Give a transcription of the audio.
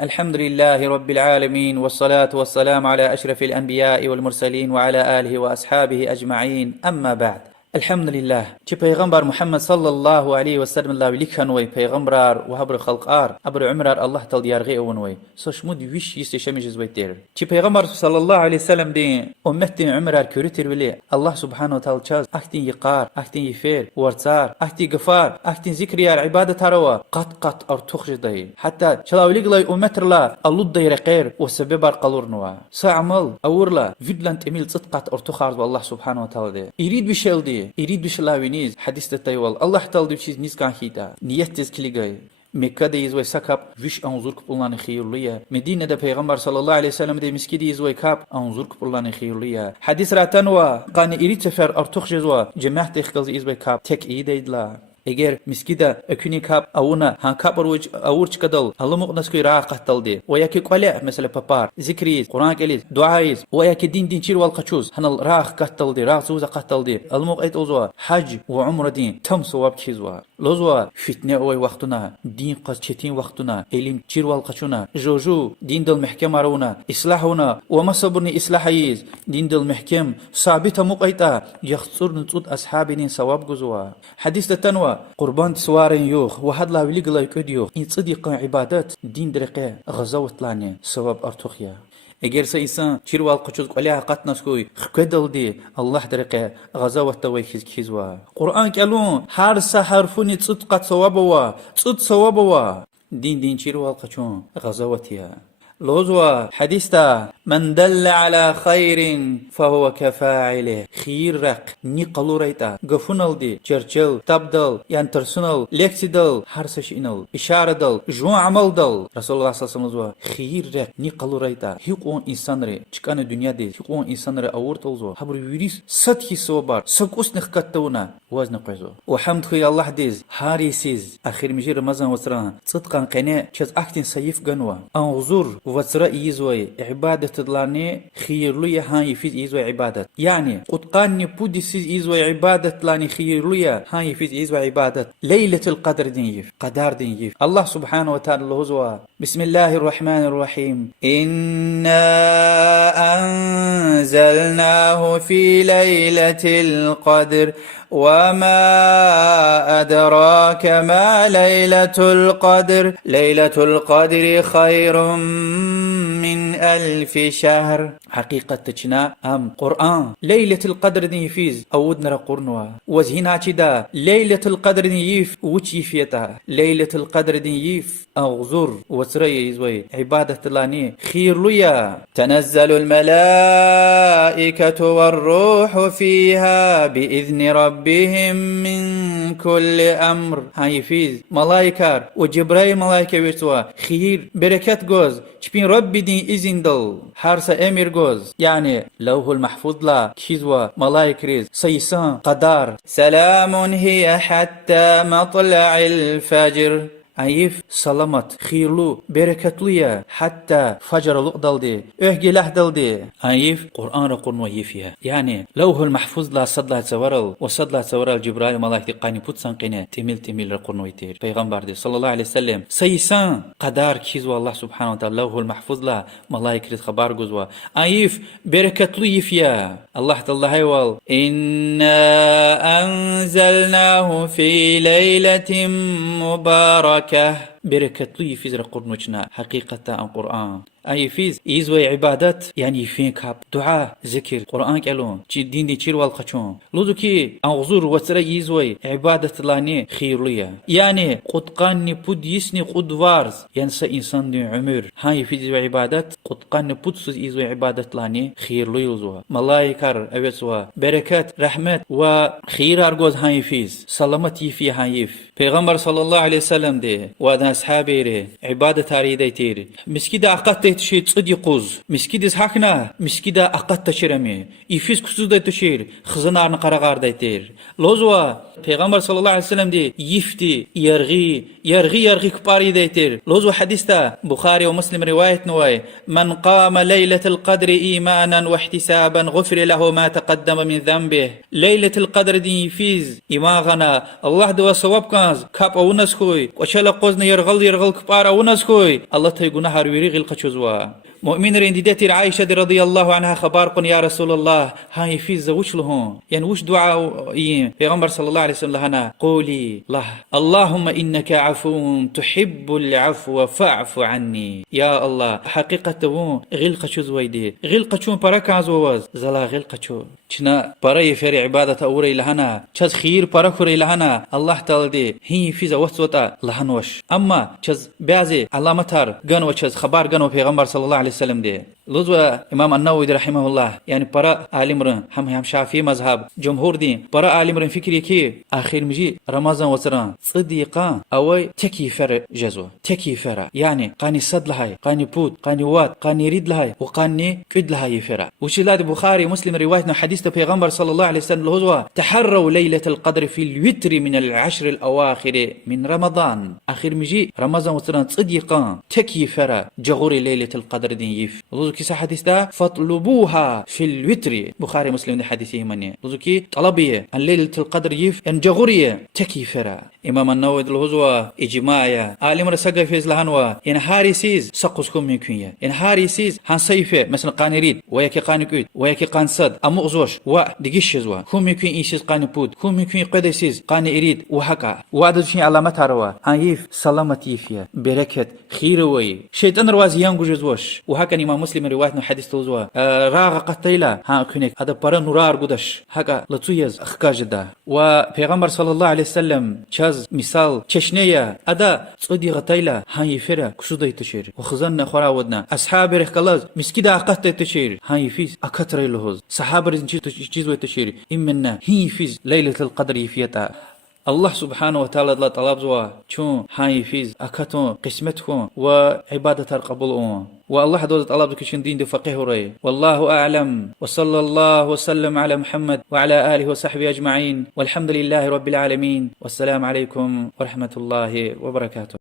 الحمد لله رب العالمين، والصلاة والسلام على أشرف الأنبياء والمرسلين وعلى آله وأصحابه أجمعين. أما بعد، الحمد لله چې پیغمبر محمد صلى الله عليه وسلم الله ولیکن وی پیغمبرار و هبر خلقار ابر عمرار الله تل دیارغه اون وی سشمود ویش یست شمیجز وی تیر چې پیغمبر صلى الله عليه وسلم دی امت عمرار کورتر ولی الله سبحانه وتعالى چاز اختین یقار اختین یفیر ورتار اختی غفار اختین ذکر یار عبادت روا قط ارتخ دی حتى شلاولیگ لای امت لا الله دی رقیر و سبب قلور نوا سعمل اورلا فيدلانت اميل صدقات ارتخار الله سبحانه وتعالى يريد بشل دي يريد بشلاوينيز حديث تايوال الله تعالى دوشيز نيز كان هيتا نيتز كليغاي مكة يزوي سكاب ويش انظر كبلان خيرليا مدينة دا پیغمبر صلى الله عليه وسلم دي مسكي يزوي كاب انظر كبلان خيرليا حديث راتنوا قان يريد سفر ارتخ جزوا جماعة تخكل يزوي كاب تك ايديدلا اگر مسكيدا اكوني كاب اونا هان كاب روج اورچ كدل الله مقدس كي را قتل دي وياكي قلع مثلا بابار ذكري قران قليز دعايز وياكي دين شير والقچوز هن راخ قتل دي راخ زوز قتل دي الله مقيت اوزوا حج وعمره دين تم ثواب كيزوا لوزوا فتنه اوي وقتنا دين قد چتين وقتنا علم شير والقچونا جوجو دين دل محكمه رونا اصلاحنا ومصبرني اصلاحيز دين دل محكم ثابته مقيتا يخسر نصود اصحابين ثواب غزوا حديث تنوا قربان سوارين يوخ وحد لا ولي قلا يكديو ان صديق عبادات دين درقه غزوت لاني ثواب ارتخيا اگر سيسان چيروال قچوز قليا قطنس کوي خكدل دي الله درقه غزوت توي كيزوا قران قالون هر حرفني صدقه ثوابوا صد ثوابوا دين چيروال قچون غزوتيا لوزوا حديثتا من دل على خير فهو كفاعله خير رق نقلو ريتا غفنل دي چرچل تبدل ينترسنل لكسدل هرسش انل اشاره دل جو عمل دل رسول الله صلى الله عليه وسلم خير رق نقلو ريتا حقوق انسان ري چكان دنيا دي حقوق انسان ري اورتلزو حبر ويريس ستخي صوبار سكوس نخكتونا وزن قيزو وحمد خي الله ديز هاريسيز اخر مجي رمضان وسران صدقا قناه چز اكتين سيف غنوا انظر وترى يزوي عبادة لاني خيرلية هاي في يزوي عبادة يعني قد قاني بوديسيز يزوي عبادة لاني خيرلية هاي في يزوي عبادة ليلة القدر دينيف قدر دينيف الله سبحانه وتعالى هو بسم الله الرحمن الرحيم إنا أنزلناه في ليلة القدر وما أدراك ما ليلة القدر ليلة القدر خير من 1000 شهر حقيقة تشنا أم قرآن ليلة القدر نيفيز أود نرى قرنوا وزهنا تدا ليلة القدر نيف وتشيفيتا ليلة القدر نيف أغزر وسري يزوي عبادة الله خير ليا تنزل الملائكة والروح فيها بإذن ربهم من كل أمر هاي فيز ملائكة وجبرائيل ملائكة ويسوا خير بركات جوز شبين ربي دين إذن دل حرس أمير جوز يعني لوه المحفوظ لا كيزوا ملائكة ريز سيسان قدار سلام هي حتى مطلع الفجر عيف سلامت خيرلو بركتليا حتى فجر لقدل دي اهجله دل دي عيف قرآن رقرن ويفيها يعني لوه المحفوظ لا صدلا تورل وصدلا تورل جبرائيل ملائكة قاني بوتسان قينه تميل رقرن ويتير پیغمبر دي صلى الله عليه وسلم سيسان قدار كيزوا الله سبحانه وتعالى لوه المحفوظ لا ملائكة خبر جزوا عيف بركتلي فيها الله تعالى هيوال إنا أنزلناه في ليلة مباركة بركتلي في زر قرنوشنا حقيقة عن قرآن أي فيز إيزوي عبادات يعني فين كاب دعاء ذكر قرآن قالون چي دين دي چير والقچون لوزو كي أنغزور وترى إيزوي عبادة لاني خير ليا يعني قد قاني بود يسني قد وارز ينسى إنسان دي عمر هاي فيز عبادات قد قاني بود سوز إيزوي عبادة لاني خير ليا لوزوها ملايكار أبسوا بركات رحمت وخير أرغوز هاي فيز سلامت يفي هايف پیغمبر صلى الله عليه وسلم دي وادن أصحابي ري عبادة تاريدي تيري مسكيدا أقات تشير صديقوز مسكيدس حقنا مسكيدا أقات تشيرمي يفيز كسودا تشير خزنار نقرغار دايتير لوزوا پیغمبر صلى الله عليه وسلم دي يفتي يرغي كباري دايتير لوزوا حديثتا بخاري ومسلم رواية نواي من قام ليلة القدر إيمانا واحتسابا غفر له ما تقدم من ذنبه ليلة القدر دي يفيز إماغنا الله دوا صواب كانز كاب أو نسخوي وشلا قوزنا يرغل كبارا ونسكوي الله تيقونا هارويري غيل قشوزوا مؤمن رنديتي عائشة رضي الله عنها خباركم يا رسول الله هاي في زوج لهم يعني وش دعاء پیغمبر صلى الله عليه وسلم لهنا قولي الله اللهم إنك عفو تحب العفو فاعف عني يا الله حقيقة غيل قشوز ويدي غيل قشون بركاز وواز زلا غيل قشو چنا برای فر عبادت اوري لهنا چز خير بركوري لهنا الله تعالى دي هي في زوتوتا لهنوش اما چز بعضي علامتار گنو چز خبر گنو پیغمبر صلى الله عليه وسلم دي لزوا امام النووي رحمه الله يعني برا عالم هم شافعي مذهب جمهور دين برا عالم فكري كي اخر مجي رمضان وسران صديقا او تكيفر جزو تكيفر يعني قاني صد لهاي قاني بود قاني وات قاني ريد لهاي وقاني كد لهاي فرا وشلاد بخاري مسلم روايتنا حديث پیغمبر صلى الله عليه وسلم هو تحروا ليلة القدر في الوتر من العشر الأواخر من رمضان آخر مجي رمضان وسران صديقا تكيفر جغور ليلة القدر دين يف لذلك حديث ده فاطلبوها في الوتر بخاري مسلم ده حديثه مني لذلك طلبية عن ليلة القدر يف ان جغورية تكيفر امام النووي الهزوة اجماعية عالم رسقا فيز لهنوا ان هاري سيز سقسكم من كنية ان هاري سيز هان صيفة مثلا قانريد وياكي قانكويد وياكي قانصد اما اغزوش و دقيشزوا هم يكون إيشيز قاني بود هم يكون قدسيز قاني إريد وحكا وعدد شيء علامات هروا عيف سلامتي فيها بركة خير وي شيطان روازي يانجو جزوش وحكا إمام مسلم روايتنا حديث توزوا راغ قتيلا ها كونك هذا برا نورار قدش حكا لطويز أخكا جدا وبيغمبر صلى الله عليه وسلم چاز مثال چشنية أدا صدي قتيلا ها يفرا كشودا يتشير وخزن خورا ودنا أصحاب رخلاز مسكيدا أقات يتشير ها يفيز أكتر لهوز صحابة چیز وتشير إمنا هي فيز ليلة القدر يفيتا الله سبحانه وتعالى لا طلب زوا چون هاي فيز أكتون قسمتكم وعبادة القبول والله دول طلب كشن دين فقيه ري والله أعلم وصلى الله وسلم على محمد وعلى آله وصحبه أجمعين والحمد لله رب العالمين والسلام عليكم ورحمة الله وبركاته.